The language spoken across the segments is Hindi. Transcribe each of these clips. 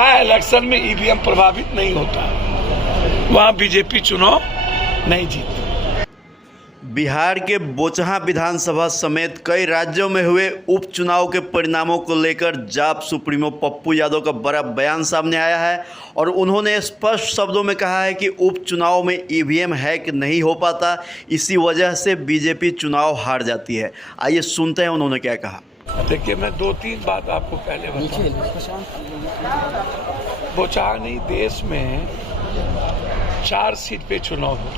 बाय इलेक्शन में ईवीएम प्रभावित नहीं होता, वहां बीजेपी चुनाव नहीं जीतती। बिहार के बोचहा विधानसभा समेत कई राज्यों में हुए उपचुनाव के परिणामों को लेकर जाप सुप्रीमो पप्पू यादव का बड़ा बयान सामने आया है और उन्होंने स्पष्ट शब्दों में कहा है कि उपचुनाव में ईवीएम हैक नहीं हो पाता, इसी वजह से बीजेपी चुनाव हार जाती है। आइए सुनते हैं उन्होंने क्या कहा। देखिए, मैं 2-3 बात आपको पहले बताऊं। बोचहा नहीं, देश में 4 सीट पे चुनाव हो।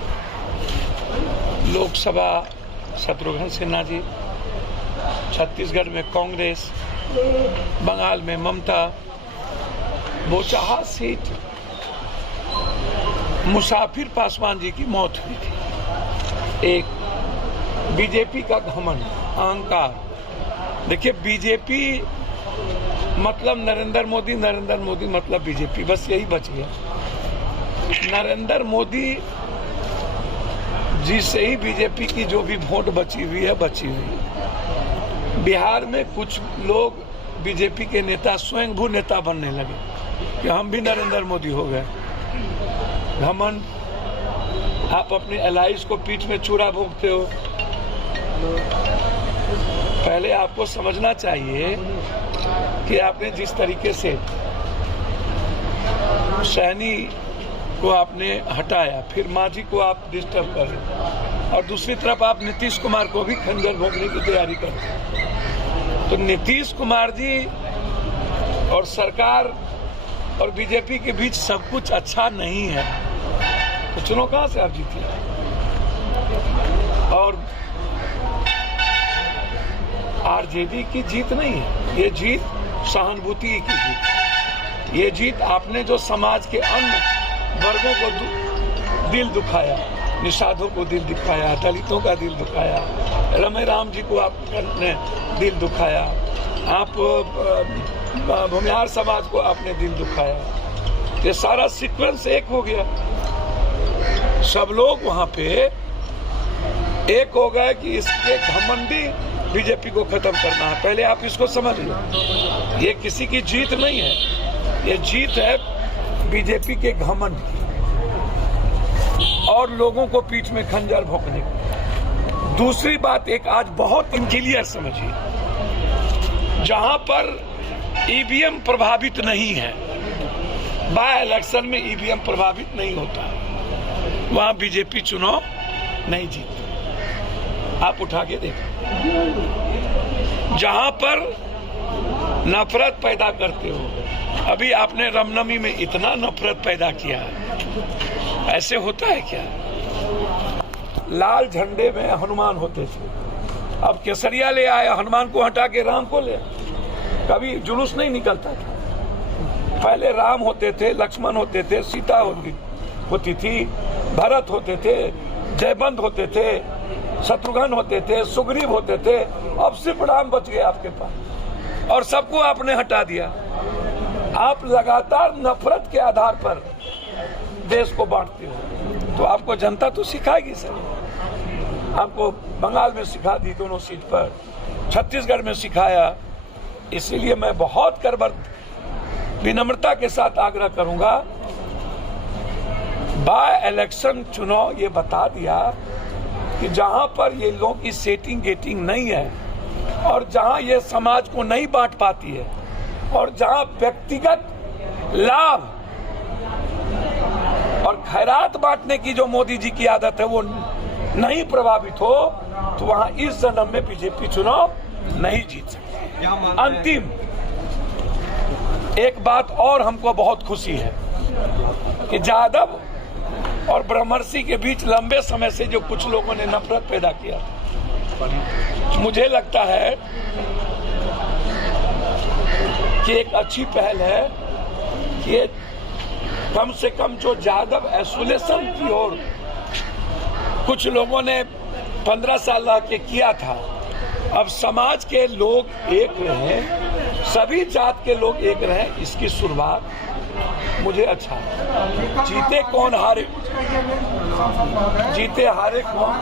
लोकसभा शत्रुघ्न सिन्हा जी, छत्तीसगढ़ में कांग्रेस, बंगाल में ममता। बोचहा सीट मुसाफिर पासवान जी की मौत हुई थी। एक बीजेपी का घमंड, अहंकार। देखिए, बीजेपी मतलब नरेंद्र मोदी, नरेंद्र मोदी मतलब बीजेपी, बस यही बच गया। नरेंद्र मोदी जी से ही बीजेपी की जो भी वोट बची हुई है, बची हुई है। बिहार में कुछ लोग बीजेपी के नेता स्वयंभू नेता बनने लगे कि हम भी नरेंद्र मोदी हो गए। घमंड। आप अपने एलाइज को पीठ में चूड़ा भोंकते हो। पहले आपको समझना चाहिए कि आपने जिस तरीके से सैनी को आपने हटाया, फिर मांझी को आप डिस्टर्ब कर रहे, और दूसरी तरफ आप नीतीश कुमार को भी खंजर भोंकने की तैयारी करते। तो नीतीश कुमार जी और सरकार और बीजेपी के बीच सब कुछ अच्छा नहीं है, तो चुनाव कहां से आप जीते? और आरजेडी की जीत नहीं है, ये जीत सहानुभूति की जीत। ये जीत आपने जो समाज के अन्य वर्गों को दिल दुखाया, निषादों को दिल दुखाया, दलितों का दिल दुखाया, रमे राम जी को आपने दिल दुखाया, आप भूमिहार समाज को आपने दिल दुखाया। ये सारा सीक्वेंस एक हो गया। सब लोग वहां पे एक हो गए कि इसके घमंडी बीजेपी को खत्म करना है। पहले आप इसको समझ लो, ये किसी की जीत नहीं है, ये जीत है बीजेपी के घमंड की और लोगों को पीठ में खंजर भोंकने की। दूसरी बात, एक आज बहुत क्लियर समझिए, जहां पर ईवीएम प्रभावित नहीं है, बाय इलेक्शन में ईवीएम प्रभावित नहीं होता, वहां बीजेपी चुनाव नहीं जीतती। आप उठा के देखो, जहां पर नफरत पैदा करते हो। अभी आपने रामनवमी में इतना नफरत पैदा किया है, ऐसे होता है क्या? लाल झंडे में हनुमान होते थे, अब केसरिया ले आए, हनुमान को हटा के राम को ले। कभी जुलूस नहीं निकलता था। पहले राम होते थे, लक्ष्मण होते थे, सीता होती थी, भरत होते थे, जयबंद होते थे, शत्रुघ्न होते थे, सुग्रीव होते थे। अब सिर्फ राम बच गए आपके पास और सबको आपने हटा दिया। आप लगातार नफरत के आधार पर देश को बांटते हो, तो आपको जनता तो सिखाएगी सर। आपको बंगाल में सिखा दी दोनों सीट पर, छत्तीसगढ़ में सिखाया। इसीलिए मैं बहुत करबर विनम्रता के साथ आग्रह करूंगा, बाय इलेक्शन चुनाव ये बता दिया कि जहां पर ये लोग की सेटिंग गेटिंग नहीं है और जहां ये समाज को नहीं बांट पाती है और जहां व्यक्तिगत लाभ और खैरात बांटने की जो मोदी जी की आदत है वो नहीं प्रभावित हो, तो वहां इस जन्म में बीजेपी चुनाव नहीं जीत सकती। अंतिम एक बात और हमको बहुत खुशी है कि यादव और ब्रह्मर्षि के बीच लंबे समय से जो कुछ लोगों ने नफरत पैदा किया, मुझे लगता है कि एक अच्छी पहल है कि कम से कम जो यादव आइसोलेशन की ओर कुछ लोगों ने 15 साल के किया था, अब समाज के लोग एक रहे, सभी जात के लोग एक रहे, इसकी शुरुआत मुझे अच्छा है। जीते कौन हारे, जीते हारे कौन।